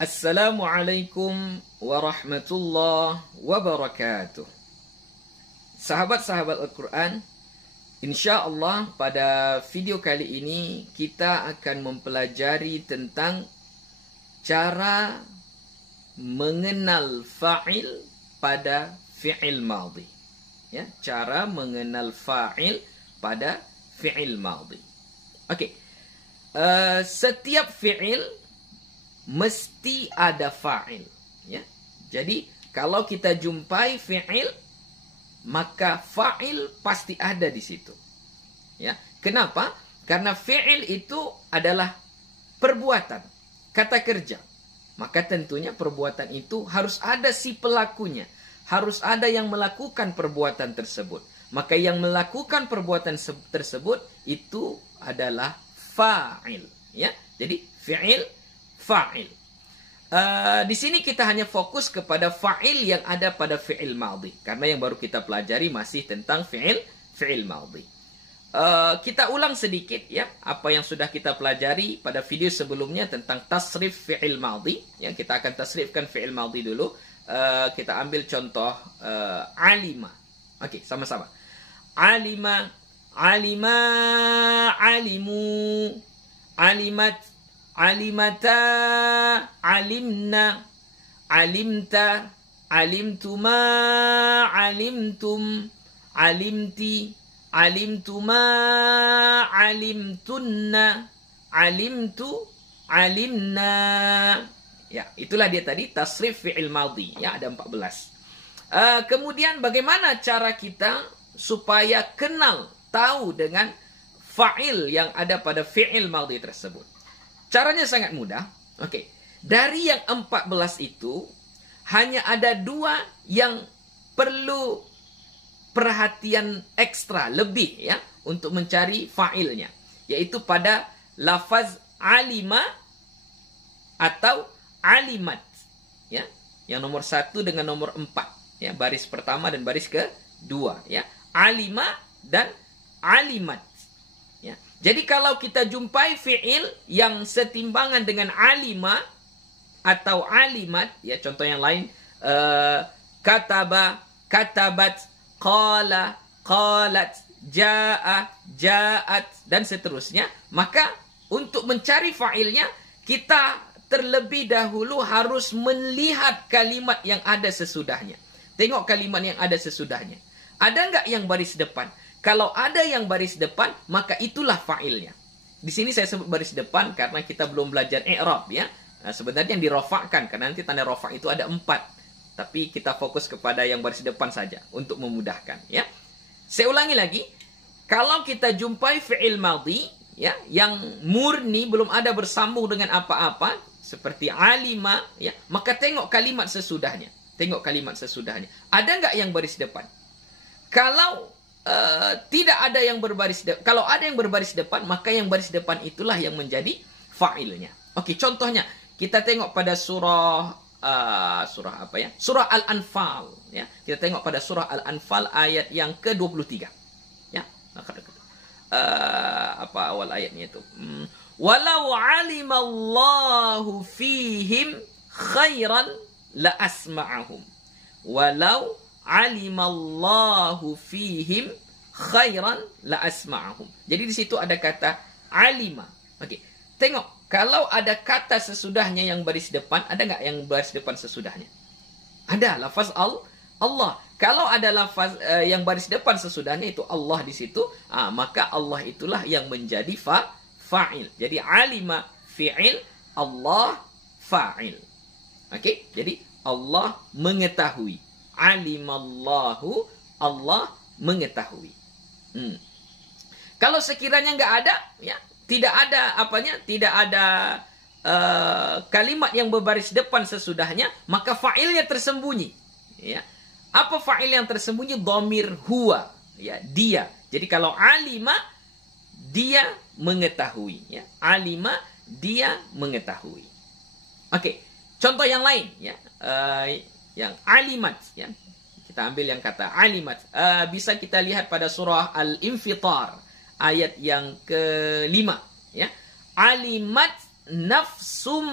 Assalamualaikum warahmatullahi wabarakatuh. Sahabat-sahabat Al-Quran, insya-Allah pada video kali ini kita akan mempelajari tentang cara mengenal fa'il pada fi'il madhi. Ya, cara mengenal fa'il pada fi'il madhi. Okey. Setiap fi'il mesti ada fa'il, ya. Jadi kalau kita jumpai fi'il, maka fa'il pasti ada di situ. Ya. Kenapa? Karena fi'il itu adalah perbuatan, kata kerja. Maka tentunya perbuatan itu harus ada si pelakunya, harus ada yang melakukan perbuatan tersebut. Maka yang melakukan perbuatan tersebut itu adalah fa'il, ya. Jadi fi'il, fa'il. Di sini kita hanya fokus kepada fa'il yang ada pada fi'il madhi, karena yang baru kita pelajari masih tentang fi'il madhi. Kita ulang sedikit ya apa yang sudah kita pelajari pada video sebelumnya tentang tasrif fi'il madhi. Ya, kita akan tasrifkan fi'il madhi dulu. Kita ambil contoh alima. Oke, sama-sama. Alima, alima, alimu, alimat, alimata, alimna, alimta, alimtuma, alimtum, alimti, alimtuma, alimtunna, alimtu, alimna. Ya, itulah dia tadi tasrif fi'il madhi. Ya, ada 14. Kemudian bagaimana cara kita supaya kenal, tahu dengan fa'il yang ada pada fi'il madhi tersebut? Caranya sangat mudah. Oke. Dari yang 14 itu, hanya ada 2 yang perlu perhatian ekstra, lebih ya, untuk mencari fa'ilnya. Yaitu pada lafaz alima atau alimat. Ya. Yang nomor 1 dengan nomor 4. Ya, baris pertama dan baris kedua. Ya. Alima dan alimat. Jadi kalau kita jumpai fi'il yang setimbangan dengan alima atau alimat, ya contoh yang lain, kataba, katabat, qala, qalat, ja'a, ja'at, dan seterusnya, maka untuk mencari fa'ilnya, kita terlebih dahulu harus melihat kalimat yang ada sesudahnya. Tengok kalimat yang ada sesudahnya. Ada nggak yang baris depan? Kalau ada yang baris depan, maka itulah fa'ilnya. Di sini saya sebut baris depan karena kita belum belajar i'rab ya. Nah, sebenarnya yang dirofakkan, karena nanti tanda rofak itu ada 4. Tapi kita fokus kepada yang baris depan saja untuk memudahkan ya. Saya ulangi lagi. Kalau kita jumpai fi'il madhi ya, yang murni belum ada bersambung dengan apa-apa seperti alima ya, maka tengok kalimat sesudahnya. Tengok kalimat sesudahnya. Ada nggak yang baris depan? Kalau tidak ada yang berbaris depan. Kalau ada yang berbaris depan, maka yang baris depan itulah yang menjadi fa'ilnya. Oke, contohnya kita tengok pada surah apa ya? Surah Al-Anfal ya. Kita tengok pada surah Al-Anfal ayat yang ke-23. Ya. Apa awal ayatnya itu? Walau alimallahu fihim khairan la asma'ahum. Walau alimallahu fihim khairan la asma'ahum. Jadi di situ ada kata alima. Okey. Tengok, kalau ada kata sesudahnya yang baris depan, ada enggak yang baris depan sesudahnya? Ada, lafaz Allah. Kalau ada lafaz yang baris depan sesudahnya itu Allah di situ, maka Allah itulah yang menjadi fa'il. Jadi alima fi'il, Allah fa'il. Okey? Jadi Allah mengetahui. Alimallahu, Allah mengetahui. Kalau sekiranya nggak ada, ya tidak ada apanya, tidak ada kalimat yang berbaris depan sesudahnya, maka fa'ilnya tersembunyi. Ya, apa fa'il yang tersembunyi? Dhamir huwa, ya dia. Jadi kalau alima, dia mengetahui. Ya, alima, dia mengetahui. Oke, contoh yang lain, ya. Yang alimat ya. Kita ambil yang kata alimat. Bisa kita lihat pada surah Al-Infitar ayat yang ke-5 ya. Alimat nafsum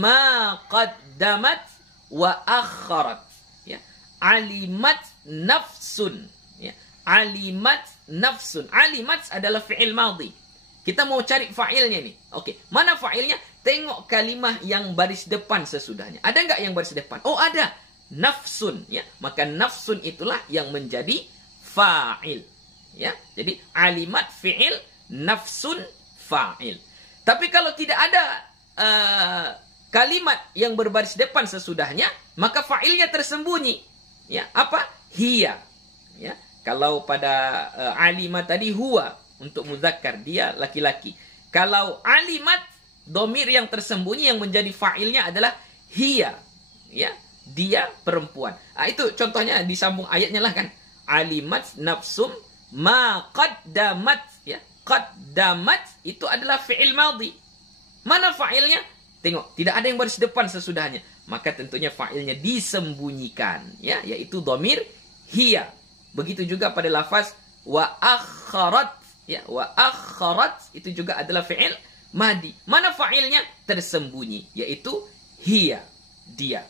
ma qaddamat wa akharat. Ya. Alimat nafsun. Ya. Alimat nafsun. Alimat adalah fi'il madhi. Kita mau cari fa'ilnya nih. Oke, mana fa'ilnya? Tengok kalimah yang baris depan sesudahnya. Ada nggak yang baris depan? Oh, ada. Nafsun. Ya. Maka nafsun itulah yang menjadi fa'il. Ya. Jadi alimat fi'il, nafsun fa'il. Tapi kalau tidak ada kalimat yang berbaris depan sesudahnya, maka fa'ilnya tersembunyi. Ya. Apa? Hiya. Ya. Kalau pada alimat tadi huwa untuk muzakkar, dia laki-laki. Kalau alimat, domir yang tersembunyi yang menjadi fa'ilnya adalah hiya. Ya, dia perempuan. Itu contohnya disambung ayatnya lah kan. Alimat nafsum ma qaddamat. Ya, qaddamat itu adalah fi'il madhi. Mana fa'ilnya? Tengok, tidak ada yang baris depan sesudahnya. Maka tentunya fa'ilnya disembunyikan. Ya, yaitu domir hiya. Begitu juga pada lafaz wa akharat. Ya, wa akharat itu juga adalah fi'il madi. Mana fa'ilnya? Tersembunyi, yaitu hiya, dia.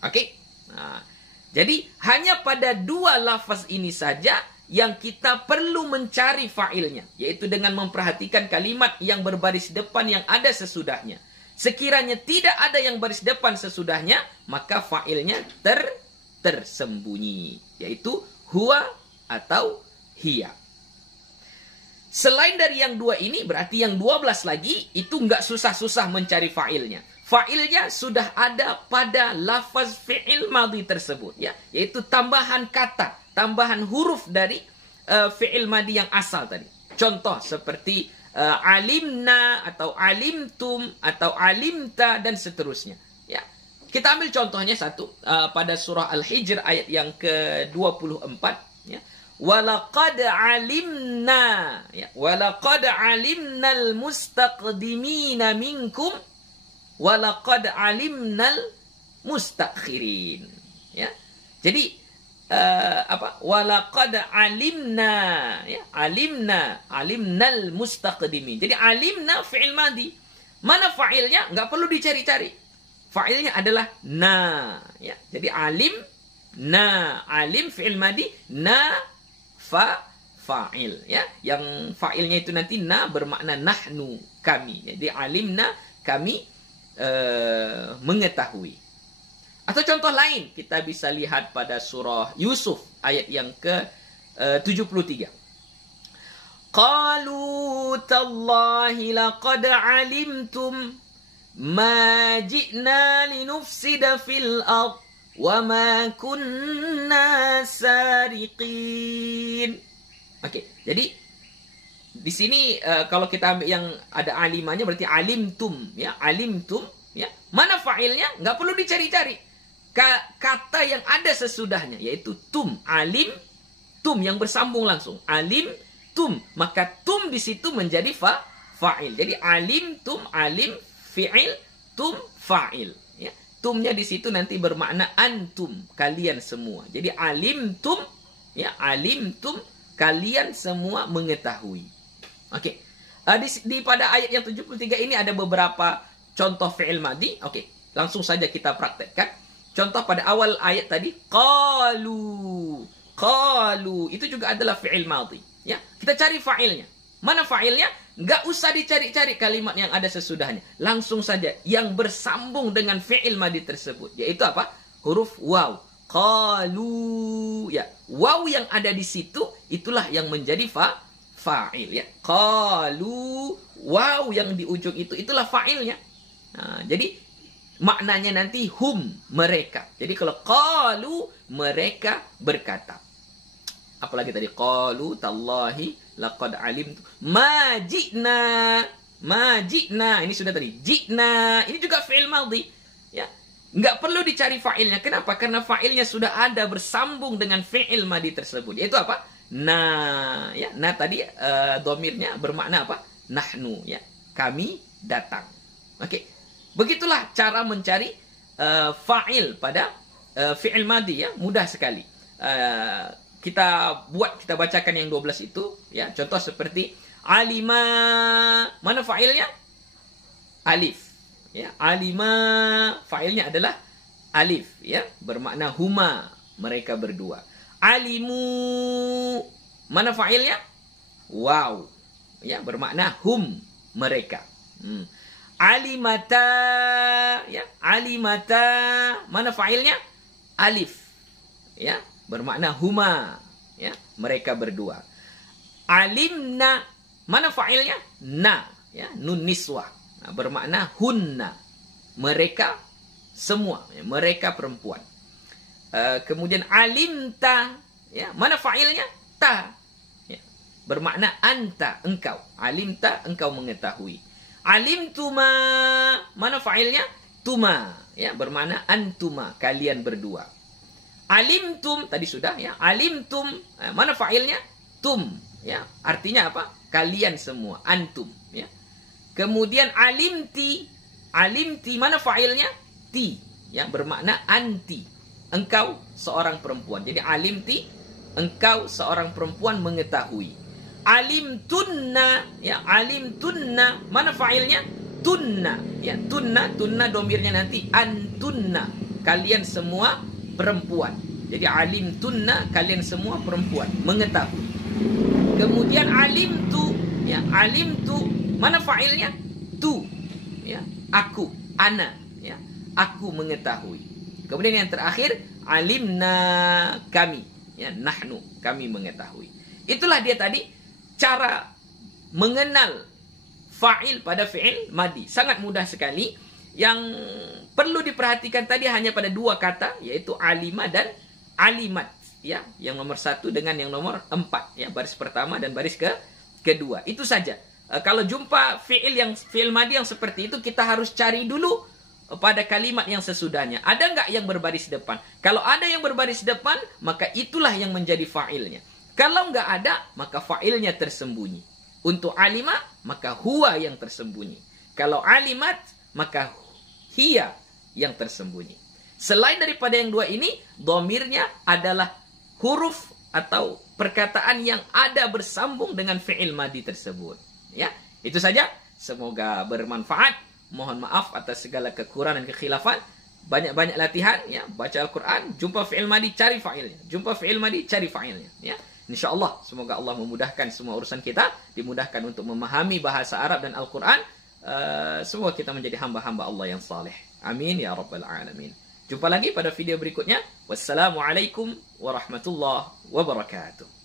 Oke? Nah, jadi hanya pada dua lafaz ini saja yang kita perlu mencari fa'ilnya, yaitu dengan memperhatikan kalimat yang berbaris depan yang ada sesudahnya. Sekiranya tidak ada yang baris depan sesudahnya, maka fa'ilnya tersembunyi, yaitu huwa atau hiya. Selain dari yang dua ini, berarti yang 12 lagi, itu nggak susah-susah mencari fa'ilnya. Fa'ilnya sudah ada pada lafaz fi'il madhi tersebut. Ya, yaitu tambahan kata, tambahan huruf dari fi'il madhi yang asal tadi. Contoh seperti alimna, atau alimtum, atau alimta, dan seterusnya. Ya. Kita ambil contohnya satu, pada surah Al-Hijr ayat yang ke-24. Ya. Walaqad alimna, ya, walaqad alimnal mustaqdimina minkum walaqad alimnal mustakhirin. Ya. Jadi walaqad alimna, ya, alimnal mustaqdimin. Jadi alimna fi'il madhi. Mana fa'ilnya? Enggak perlu dicari-cari. Fa'ilnya adalah na, ya. Jadi alim fi'il madhi, na fa'il, ya. Yang fa'ilnya itu nanti na bermakna nahnu, kami. Jadi alimna, kami mengetahui. Atau contoh lain kita bisa lihat pada surah Yusuf ayat yang ke-73. Qalu tallahi laqad alimtum ma ji'na linufsida fil ardh wa ma kunna sariqin. Oke, jadi di sini kalau kita ambil yang ada alimanya berarti alimtum, ya, alimtum, ya. Mana fa'ilnya? Nggak perlu dicari-cari. Kata yang ada sesudahnya yaitu tum, alim, tum yang bersambung langsung. Alim, tum, maka tum di situ menjadi fa'il. Jadi alim, tum, alim, fi'il, tum, fa'il. Ya. Tumnya di situ nanti bermakna antum, kalian semua. Jadi alimtum, ya, alimtum, kalian semua mengetahui. Oke. Di pada ayat yang 73 ini ada beberapa contoh fi'il madhi. Oke, langsung saja kita praktekkan. Contoh pada awal ayat tadi, qalu. Qalu itu juga adalah fi'il madhi, ya. Kita cari fa'ilnya. Mana fa'ilnya? Nggak usah dicari-cari kalimat yang ada sesudahnya. Langsung saja yang bersambung dengan fi'il madhi tersebut, yaitu apa? Huruf waw. Qalu, ya. Waw yang ada di situ itulah yang menjadi fa'il, ya. Qalu, waw yang di ujung itu itulah fa'ilnya. Nah, jadi maknanya nanti hum, mereka. Jadi kalau qalu, mereka berkata. Apalagi tadi qalu tallahi laqad alimtu ma ji'na. Ma ji'na, ini sudah tadi. Ji'na, ini juga fi'il madhi, ya. Nggak perlu dicari fa'ilnya. Kenapa? Karena fa'ilnya sudah ada bersambung dengan fi'il madhi tersebut. Yaitu apa? Nah, ya. Nah tadi domirnya bermakna apa? Nahnu, ya. Kami datang. Oke. Begitulah cara mencari fa'il pada fi'il madhi, ya. Mudah sekali. Kita bacakan yang 12 itu, ya. Contoh seperti alima, mana fa'ilnya? alif. Ya, alima fa'ilnya adalah alif, ya, bermakna huma, mereka berdua. Alimu, mana fa'ilnya? Waw, ya, bermakna hum, mereka. Alimata, ya, alimata, mana fa'ilnya? Alif, ya, bermakna huma, ya, mereka berdua. Alimna, mana fa'ilnya? Na, ya, nun niswah, bermakna hunna, mereka semua, ya, mereka perempuan. Kemudian alimta, ya, mana fa'ilnya? Ta, ya, bermakna anta, engkau. Alimta, engkau mengetahui. Alimtuma, mana fa'ilnya? Tuma, ya, bermakna antuma, kalian berdua. Alimtum, tadi sudah, ya, alimtum, mana fa'ilnya? Tum, ya, artinya apa? Kalian semua, antum, ya. Kemudian alimti, alimti, mana fa'ilnya? Ti, ya, bermakna anti, engkau seorang perempuan. Jadi alimti, engkau seorang perempuan mengetahui. Alimtunna, ya, alimtunna, mana fa'ilnya? Tunna, ya, tunna, tunna domirnya nanti antunna, kalian semua perempuan. Jadi alimtunna, kalian semua perempuan mengetahui. Kemudian alimtu, ya, alimtu, mana fa'ilnya? Tu, ya, aku, ana, ya, aku mengetahui. Kemudian yang terakhir, alimna, kami, ya, nahnu, kami mengetahui. Itulah dia tadi cara mengenal fa'il pada fi'il madi. Sangat mudah sekali. Yang perlu diperhatikan tadi hanya pada dua kata, yaitu alima dan alimat, ya, yang nomor 1 dengan yang nomor 4, ya, baris pertama dan baris kedua. Itu saja. Kalau jumpa fi'il madi yang seperti itu, kita harus cari dulu pada kalimat yang sesudahnya. Ada nggak yang berbaris depan? Kalau ada yang berbaris depan, maka itulah yang menjadi fa'ilnya. Kalau nggak ada, maka fa'ilnya tersembunyi. Untuk alima, maka huwa yang tersembunyi. Kalau alimat, maka hiya yang tersembunyi. Selain daripada yang dua ini, dhamirnya adalah huruf atau perkataan yang ada bersambung dengan fi'il madi tersebut. Ya, itu saja. Semoga bermanfaat. Mohon maaf atas segala kekurangan dan kekhilafan. Banyak-banyak latihan, ya, baca Al-Quran, jumpa fi'il madi, cari fa'ilnya. Jumpa fi'il madi, cari fa'ilnya, ya. InsyaAllah, semoga Allah memudahkan semua urusan kita, dimudahkan untuk memahami bahasa Arab dan Al-Quran. Semoga kita menjadi hamba-hamba Allah yang saleh. Amin ya rabbal alamin. Jumpa lagi pada video berikutnya. Wassalamualaikum warahmatullahi wabarakatuh.